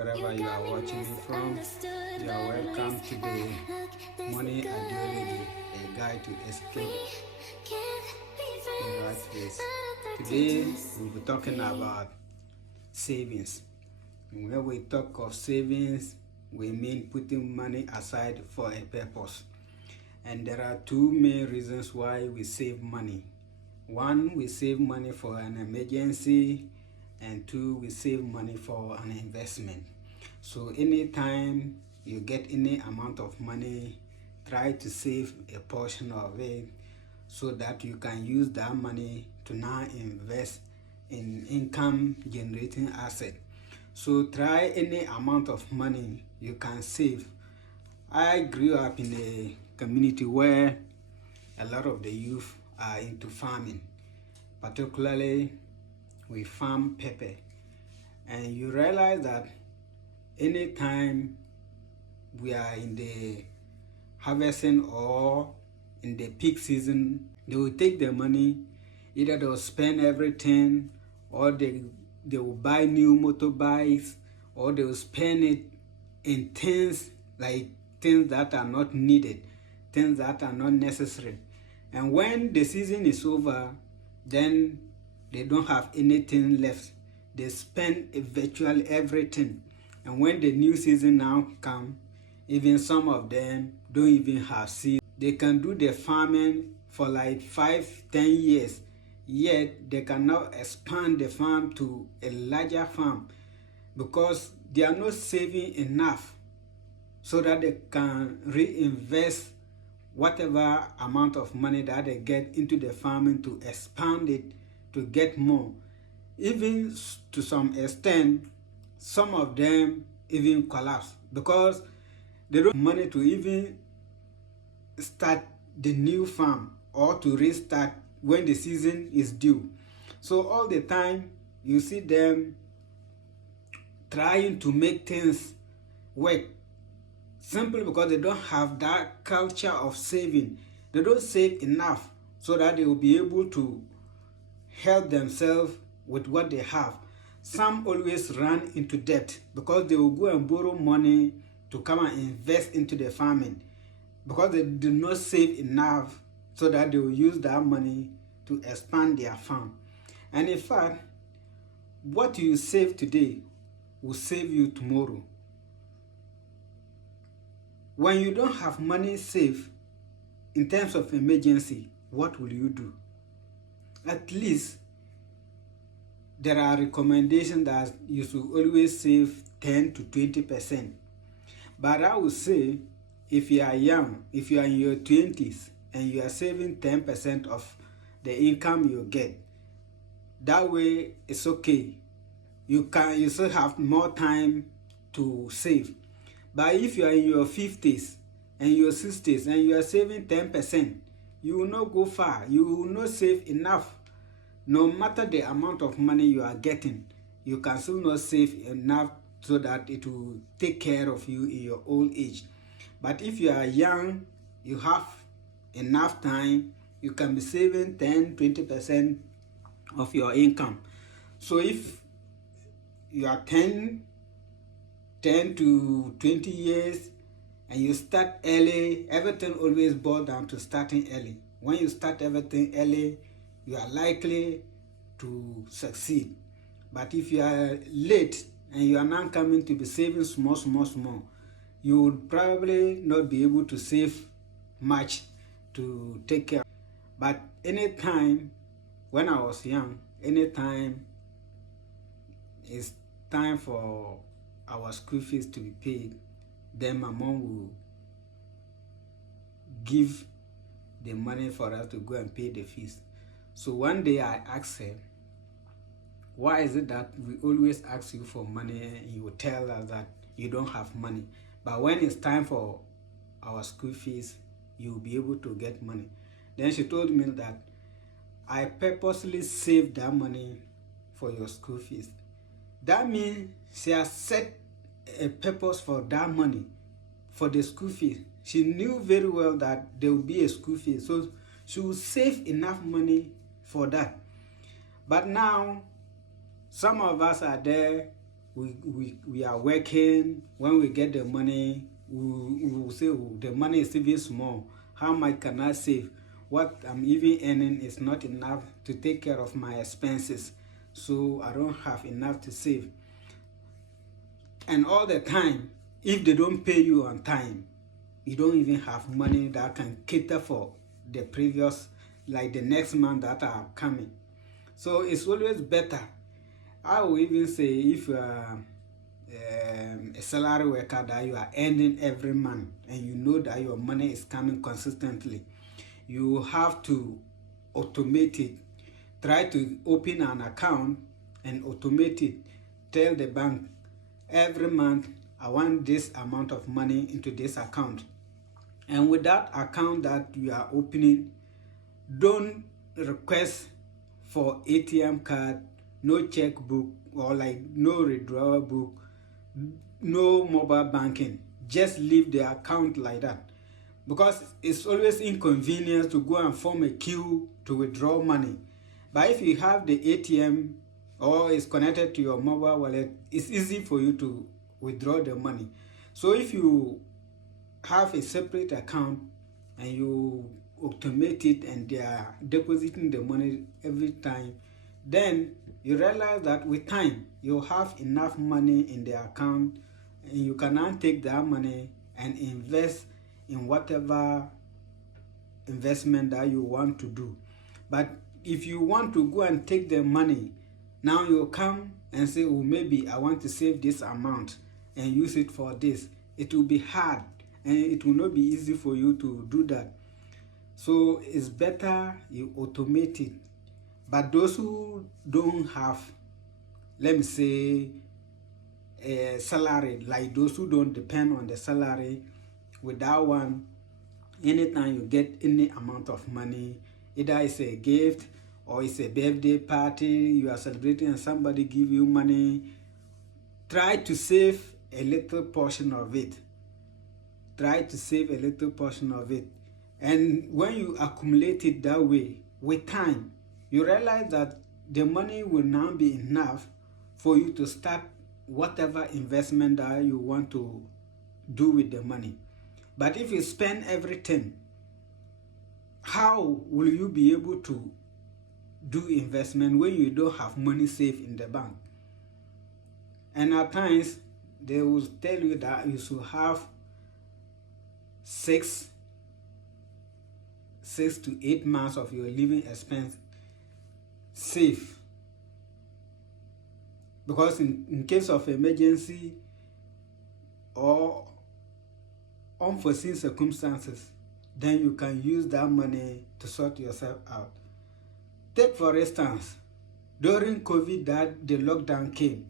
Wherever you are watching me from, you are welcome to the Money Ideology, a guide to escape the rat race. Today we'll be talking about savings. When we talk of savings, we mean putting money aside for a purpose. And there are two main reasons why we save money. One, we save money for an emergency, and two, we save money for an investment. So anytime you get any amount of money, try to save a portion of it so that you can use that money to now invest in income generating asset. So try any amount of money you can save. I grew up in a community where a lot of the youth are into farming. Particularly we farm pepper, and you realize that anytime we are in the harvesting or in the peak season, they will take the money, either they will spend everything, or they will buy new motorbikes, or they will spend it in things that are not needed, things that are not necessary. And when the season is over, then they don't have anything left. They spend virtually everything. And when the new season now comes, even some of them don't even have seed. They can do the farming for like 5-10 years, yet they cannot expand the farm to a larger farm because they are not saving enough so that they can reinvest whatever amount of money that they get into the farming to expand it to get more. Even to some extent, some of them even collapse because they don't have money to even start the new farm or to restart when the season is due. So all the time you see them trying to make things work simply because they don't have that culture of saving. They don't save enough so that they will be able to help themselves with what they have. Some always run into debt because they will go and borrow money to come and invest into the farming because they do not save enough so that they will use that money to expand their farm. And in fact, what you save today will save you tomorrow. When you don't have money saved in terms of emergency, what will you do? At least there are recommendations that you should always save 10 to 20%. But I would say if you are young, if you are in your 20s and you are saving 10% of the income you get, that way it's okay. You still have more time to save. But if you are in your 50s and your 60s and you are saving 10%, you will not go far. You will not save enough. No matter the amount of money you are getting, you can still not save enough so that it will take care of you in your old age. But if you are young, you have enough time, you can be saving 10-20% of your income. So if you are 10 to 20 years and you start early, everything always boils down to starting early. When you start everything early, you are likely to succeed. But if you are late and you are now coming to be saving small, you would probably not be able to save much to take care. But anytime, when I was young, anytime it's time for our school fees to be paid, then my mom will give the money for us to go and pay the fees. So one day I asked her, why is it that we always ask you for money and you tell us that you don't have money, but when it's time for our school fees, you'll be able to get money? Then she told me that I purposely saved that money for your school fees. That means she has set a purpose for that money, for the school fees. She knew very well that there will be a school fee, so she will save enough money for that. But now, some of us are there, we are working. When we get the money, we will say, oh, the money is even small. How much can I save? What I'm even earning is not enough to take care of my expenses, so I don't have enough to save. And all the time, if they don't pay you on time, you don't even have money that can cater for the previous, like the next month that are coming. So it's always better. I will even say, if you are a salary worker that you are earning every month and you know that your money is coming consistently, you have to automate it. Try to open an account and automate it. Tell the bank, every month I want this amount of money into this account. And with that account that you are opening, don't request for ATM card, no checkbook, or like no withdrawal book, no mobile banking. Just leave the account like that, because it's always inconvenient to go and form a queue to withdraw money. But if you have the ATM or is connected to your mobile wallet, it's easy for you to withdraw the money. So if you have a separate account and you automate it and they are depositing the money every time, then you realize that with time you have enough money in the account, and you can now take that money and invest in whatever investment that you want to do. But if you want to go and take the money, now you come and say, oh, maybe I want to save this amount and use it for this. It will be hard and it will not be easy for you to do that. So it's better you automate it. But those who don't have, let me say, a salary, like those who don't depend on the salary, with that one, anytime you get any amount of money, either it's a gift or it's a birthday party you are celebrating and somebody give you money, try to save a little portion of it. Try to save a little portion of it. And when you accumulate it that way, with time, you realize that the money will now be enough for you to start whatever investment that you want to do with the money. But if you spend everything, how will you be able to do investment when you don't have money saved in the bank? And at times, they will tell you that you should have 6 to 8 months of your living expense safe, because in case of emergency or unforeseen circumstances, then you can use that money to sort yourself out. Take for instance, during COVID that the lockdown came,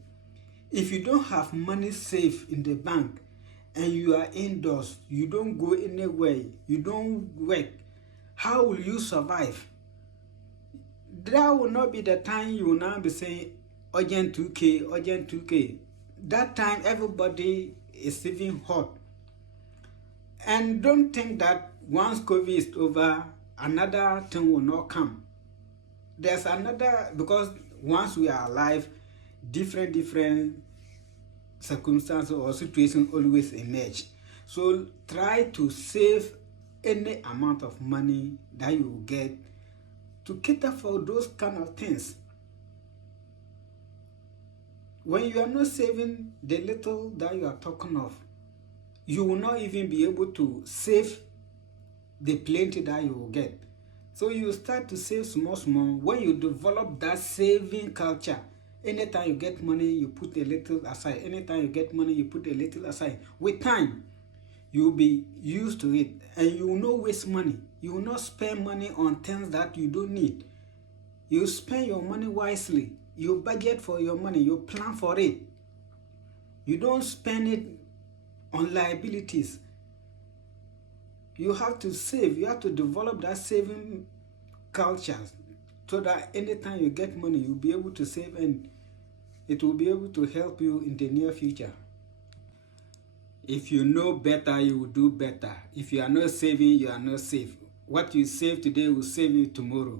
if you don't have money safe in the bank and you are indoors, you don't go anywhere, you don't work, how will you survive? That will not be the time you will now be saying urgent 2K, urgent 2K. That time everybody is saving hot. And don't think that once COVID is over, another thing will not come. There's another, because once we are alive, different circumstances or situations always emerge. So try to save any amount of money that you will get to cater for those kind of things. When you are not saving the little that you are talking of, you will not even be able to save the plenty that you will get. So you start to save small. When you develop that saving culture, anytime you get money, you put a little aside. Anytime you get money, you put a little aside. With time, you will be used to it, and you will not waste money. You will not spend money on things that you don't need. You spend your money wisely. You budget for your money. You plan for it. You don't spend it on liabilities. You have to save. You have to develop that saving culture so that anytime you get money, you'll be able to save, and it will be able to help you in the near future. If you know better, you will do better. If you are not saving, you are not safe. What you save today will save you tomorrow.